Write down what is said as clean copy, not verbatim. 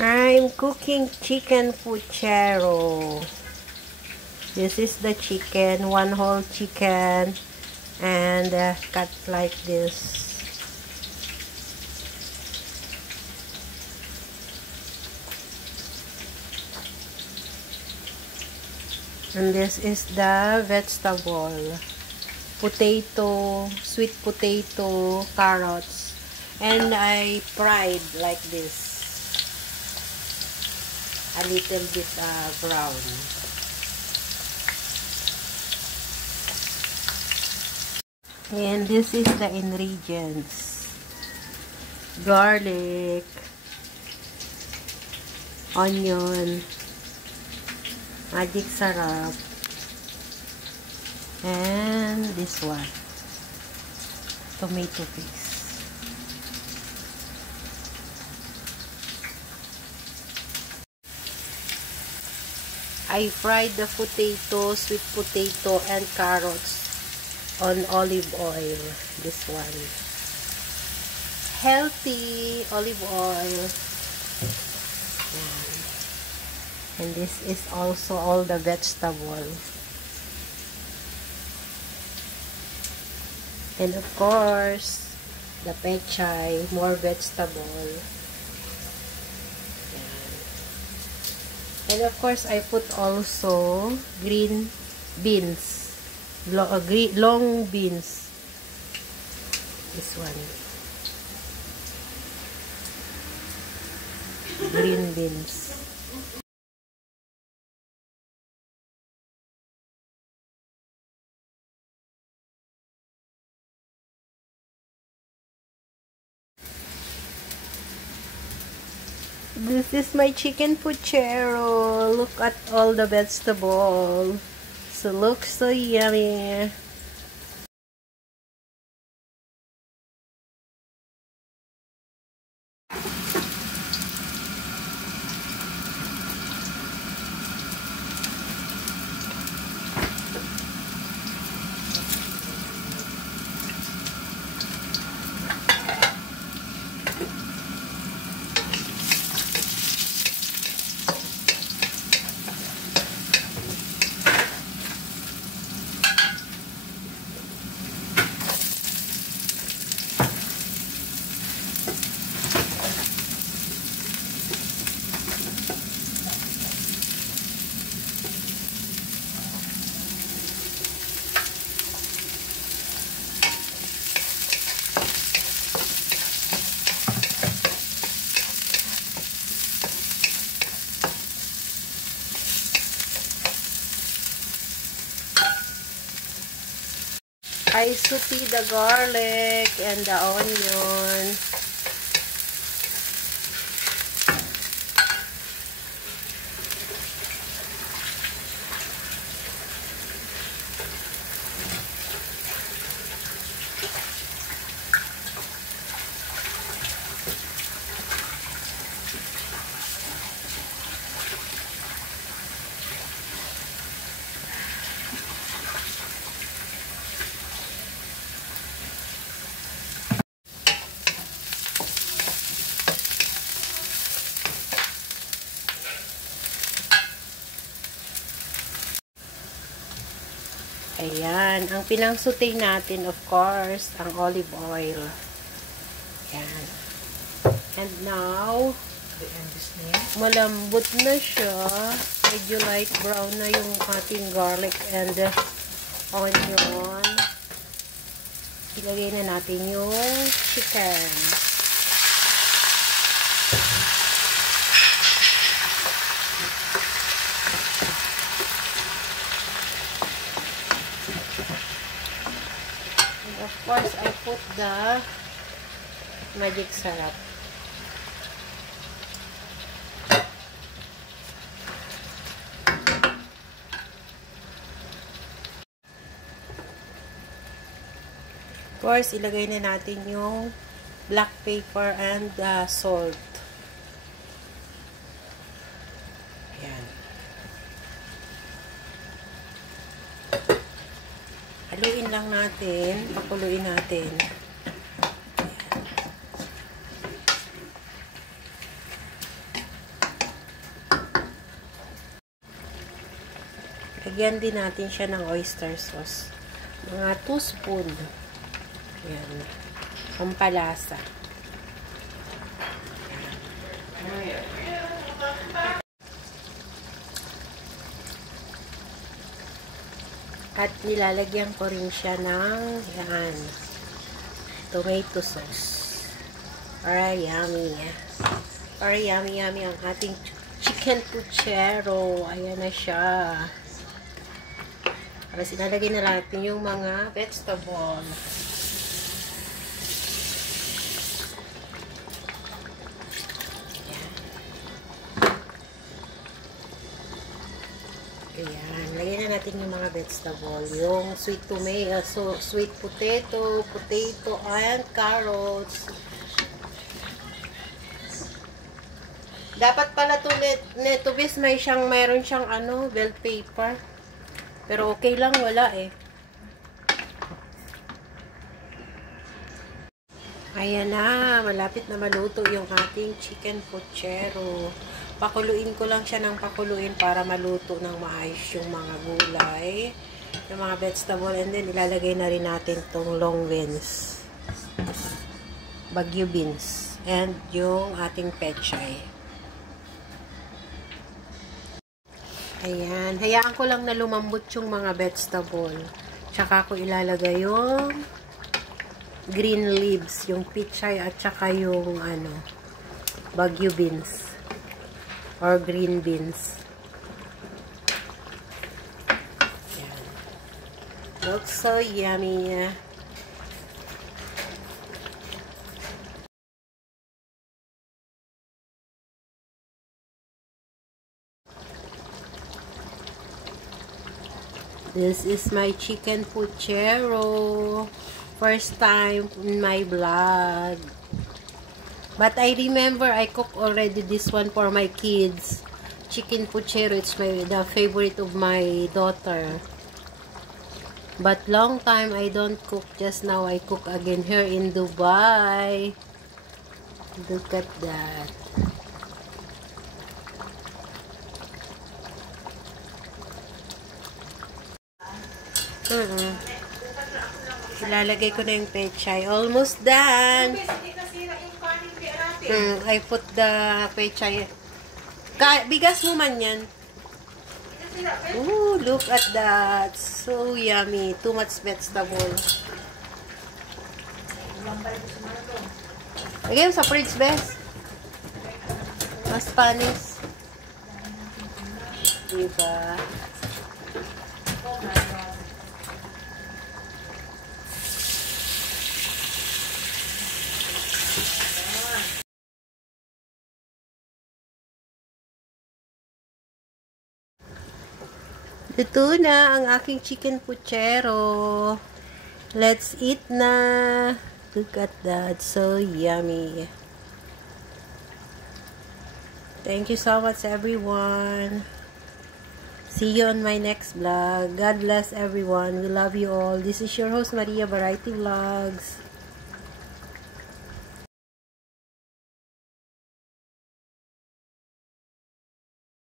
I'm cooking chicken puchero. This is the chicken, one whole chicken, and cut like this. And this is the vegetable. Potato, sweet potato, carrots, and I fried like this. A little bit brown. And this is the ingredients: garlic, onion, magic sarap, and this one, tomato paste. I fried the potato, sweet potato, and carrots on olive oil. This one. Healthy olive oil. And this is also all the vegetable. And of course, the pechay, more vegetable. And of course, I put also green beans, long beans. This one, green beans. This is my chicken puchero. Look at all the vegetables. So looks so yummy. I saute the garlic and the onion. Ayan. Ang pinangsutay natin, of course, ang olive oil. Ayan. And now, malambot na siya. Medyo light brown na yung ating garlic and onion. Ilagay na natin yung chicken. Of course, I put the magic sarap. Of course, ilagay na natin yung black pepper and salt. Ayan. Haluin lang natin, pakuluin natin. Ayan. Lagyan din natin siya ng oyster sauce. Mga 2 spoon. Yan. Pampalasa. At nilalagyan ko rin siya ng yan, tomato sauce. Para yummy. Para yummy ang ating chicken puchero. Ayan na siya. Para sinalagay na natin yung mga vegetable. Ayan, lagyan na natin yung mga vegetable. Yung sweet tomato, sweet potato, and carrots. Dapat pala to netubis mayroon siyang bell pepper. Pero okay lang, wala eh. Ayan na, malapit na maluto yung ating chicken puchero. Pakuluin ko lang siya ng pakuluin para maluto ng maayos yung mga gulay, yung mga vegetable, and then ilalagay na rin natin tong long beans, bagyo beans, and yung ating pechay. Ayan, hayaan ko lang na lumambot yung mga vegetable. Tsaka ko ilalagay yung green leaves, yung pechay at tsaka yung bagyo beans. Or green beans. Yan. Looks so yummy. This is my chicken puchero. First time in my vlog. But I remember I cooked already this one for my kids. Chicken puchero, it's the favorite of my daughter. But long time I don't cook. Just now I cook again here in Dubai. Look at that. Ilalagay ko na yung pechay. Almost done. I put the pechay. Bigas mo man yan. Ooh, look at that. So yummy. Too much vegetable. Lagay mo sa fridge, bes. Mas panis. Diba? Ito na ang aking chicken puchero. Let's eat na. Look at that. So yummy. Thank you so much, everyone. See you on my next vlog. God bless everyone. We love you all. This is your host, Maria Variety Vlogs.